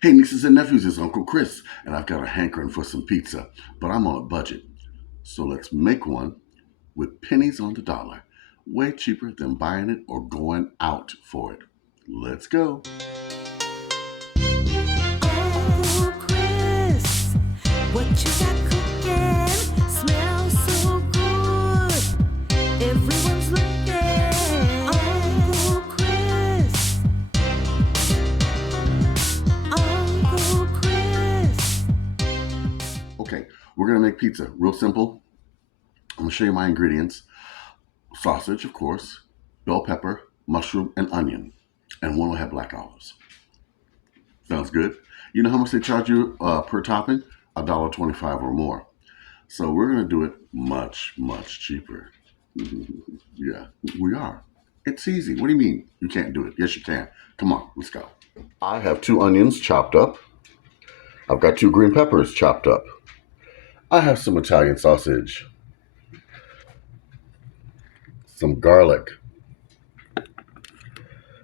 Hey, nieces and nephews, it's Uncle Chris, and I've got a hankering for some pizza, but I'm on a budget. So let's make one with pennies on the dollar. Way cheaper than buying it or going out for it. Let's go. Oh, Chris, what you got cooking? Smells so good. Everyone's looking. Uncle Chris. Uncle Chris. Okay, we're gonna make pizza. Real simple. I'm gonna show you my ingredients. Sausage, of course, bell pepper, mushroom, and onion. And one will have black olives. Sounds good. You know how much they charge you per topping? $1.25 or more. So we're gonna do it much, much cheaper. Yeah, we are. It's easy. What do you mean you can't do it? Yes, you can. Come on, let's go. I have 2 onions chopped up. I've got 2 green peppers chopped up. I have some Italian sausage, some garlic,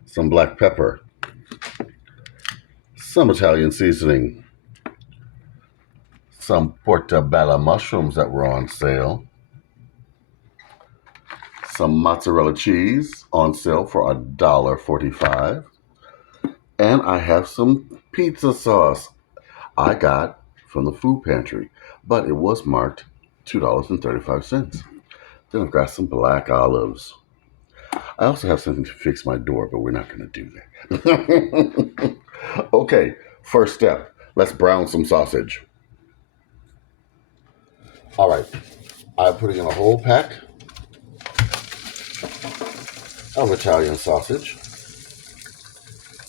some black pepper, some Italian seasoning, some portobello mushrooms that were on sale, some mozzarella cheese on sale for $1.45, and I have some pizza sauce I got from the food pantry, but it was marked $2.35. Then I've got some black olives. I also have something to fix my door, but we're not going to do that. Okay, first step. Let's brown some sausage. All right, I'm putting in a whole pack of Italian sausage.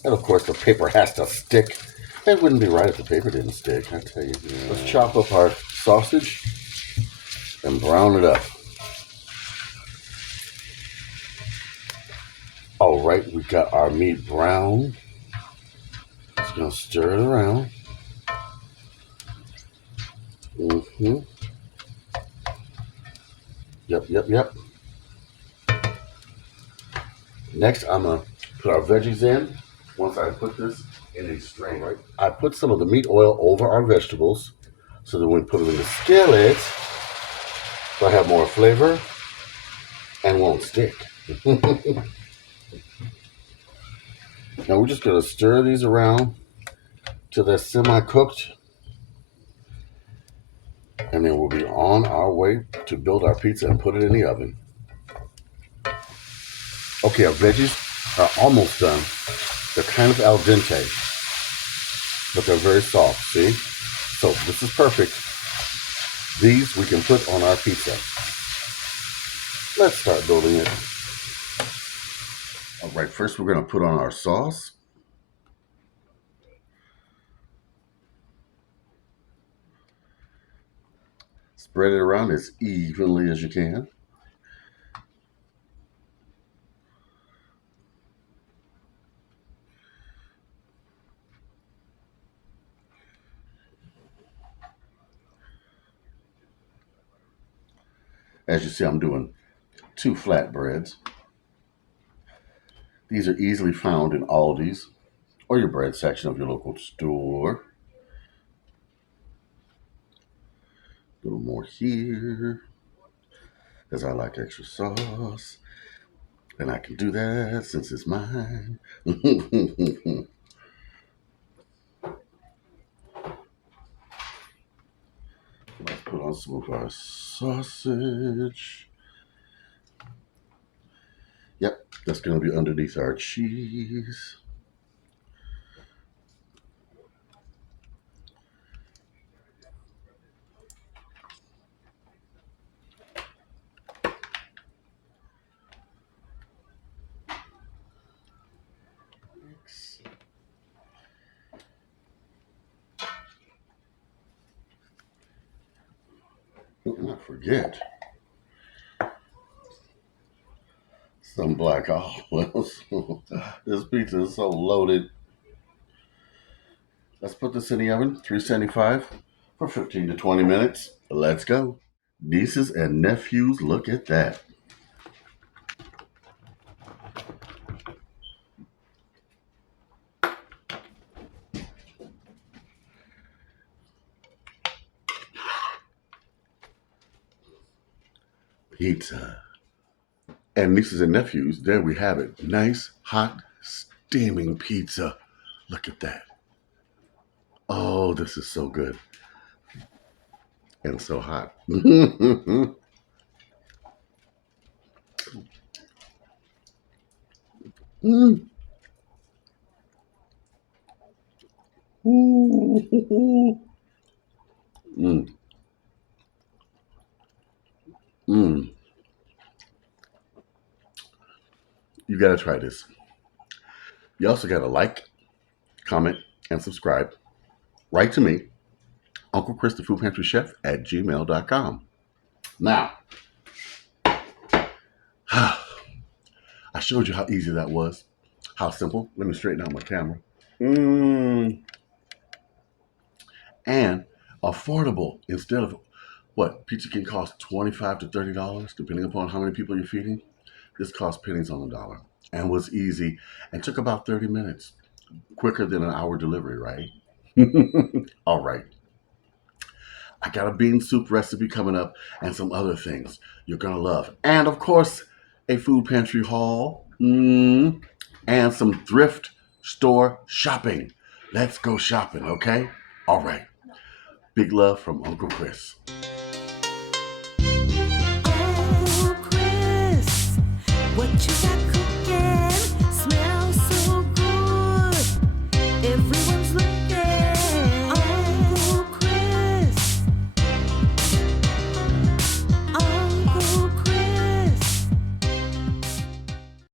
And of course, the paper has to stick. It wouldn't be right if the paper didn't stick, I tell you. Let's chop up our sausage and brown it up. All right, we got our meat brown. Just gonna stir it around. Mm-hmm. Yep. Next, I'm gonna put our veggies in. Once I put this in a strainer, right? I put some of the meat oil over our vegetables so that when we put them in the skillet, they'll have more flavor and won't stick. Now we're just gonna stir these around till they're semi-cooked, and then we'll be on our way to build our pizza and put it in the oven. Okay, our veggies are almost done. They're kind of al dente, but they're very soft, see? So this is perfect. These we can put on our pizza. Let's start building it. All right, first we're gonna put on our sauce. Spread it around as evenly as you can. As you see, I'm doing 2 flatbreads. These are easily found in Aldi's or your bread section of your local store. A little more here, because I like extra sauce. And I can do that since it's mine. Let's put on some of our sausage. Yep, that's going to be underneath our cheese. Do not forget some black olives. This pizza is so loaded. Let's put this in the oven, 375 for 15 to 20 minutes. Let's go. Nieces and nephews, look at that. Pizza. And nieces and nephews, there we have it. Nice, hot, steaming pizza. Look at that. Oh, this is so good and so hot. Mm. Mm. Mm. Mm. You got to try this. You also got to like, comment, and subscribe. Write to me, Uncle Chris, the Food Pantry Chef at gmail.com. Now, I showed you how easy that was, how simple. Let me straighten out my camera. Mm. And affordable. Instead of what pizza can cost $25 to $30, depending upon how many people you're feeding. This cost pennies on the dollar and was easy and took about 30 minutes, quicker than an hour delivery, right? All right. I got a bean soup recipe coming up and some other things you're going to love. And of course, a food pantry haul and some thrift store shopping. Let's go shopping, okay? All right. Big love from Uncle Chris. Uncle Chris, what you got